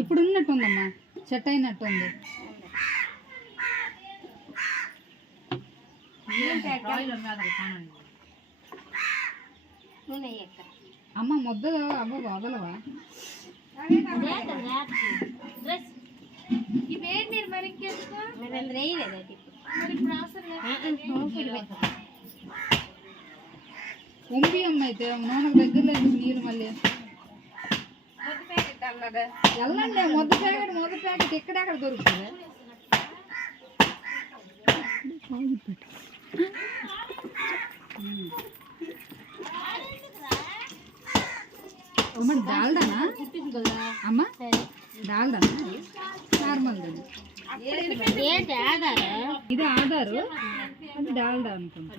ఇప్పుడు ఉన్నట్టుందమ్మా, సెట్ అయినట్టుంది. అమ్మ ముద్ద అవ్వ వదలవా? ఉంపి అమ్మ అయితే నూనె దగ్గర లేదు నీళ్ళు. మళ్ళీ వెళ్ళండి, ముద్ద ప్యాకెట్ ఎక్కడెక్కడ దొరుకుతుంది? అమ్మ డాల్డానా అమ్మ? డాల్డానా నార్మల్? ఇది ఆధారు, అది డాల్డా అనుకుంటా.